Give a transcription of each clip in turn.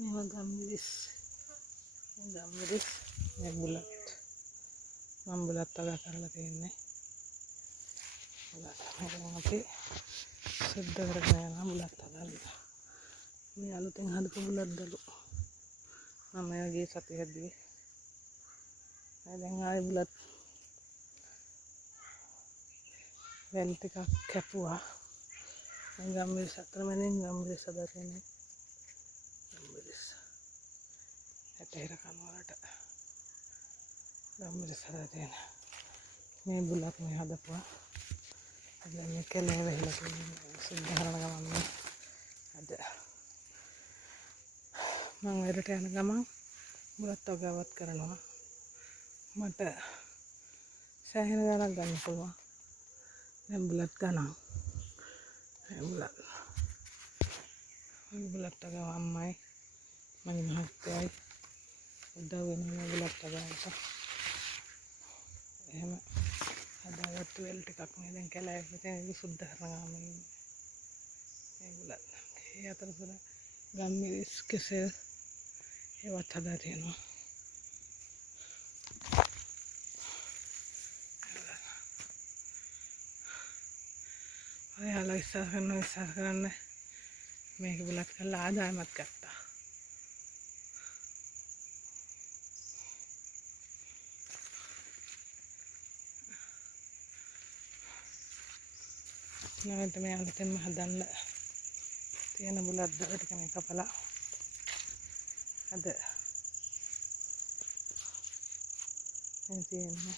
මේවා ගම්මිරිස් මේ බුලත් මම බුලත් වගා කරලා තියෙන්නේ. බුලත් අපි සුද්ධ කරගෙන යනවා බුලත් හදන්න. මේ අලුතෙන් හදපු බුලත් දලු මම යගේ සතියේදී දැන් ආයේ බුලත් වැල් ටිකක් කැපුවා. ගම්මිරිස් අතර මැදින් ගම්මිරිස් හදලා තියෙන්නේ. ගම්මිරිස් ඇටේර කනවලට ගම්මිරිස් හදලා තියෙන මේ බුලත් මේ හදපුවා. අද මේ කැලේ වෙලා තියෙන්නේ සුද්ධ කරන ගමන් අද මම වැඩට යන ගමන් බුලත් වගාවත් කරනවා. මට සෑහෙන ගාණක් ගන්න පුළුවන්. දැන් බුලත් ගණන් බුලත් වගාව අම්මයි මගේ මහත්තයයි උදව් වෙනවා බුලත් වගාවට. එහෙම හදාගත්තු වෙල් ටිකක් මේ දැන් කැලේ ඉතින් සුද්ධ කරනවා මේ බුලත්. ඒ අතරතුර ගම්මිරිස් කෙසෙල් ඒවත් හදා තියෙනවා. ඔයාලා විශ්වාස කරන්න මේක බුලත් කරලා ආදායමක් ගත්තා. නැවත මේ අලුතෙන්ම හදන්න තියෙන බුලත් දර ටික මේ කපලා අද මේ තියෙන්නේ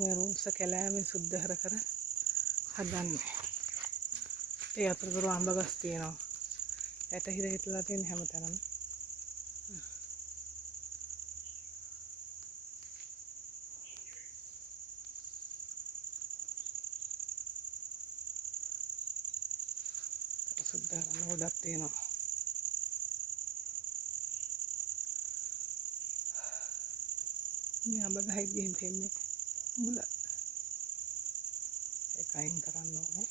මේ රූල්ස් කැලෑමේ සුද්ධ කර හදන්නේ. ඒ අතරතුර අඹ ගස් තියෙනවා. ඇට හිර හිටලා තියෙන හැමතැනම. සුද්ධ කරන ගොඩක් තියෙනවා. මේ අඹ ගහේ ගිහින් තියෙන්නේ බුලත්. ඒක අයින් කරන්න ඕනේ.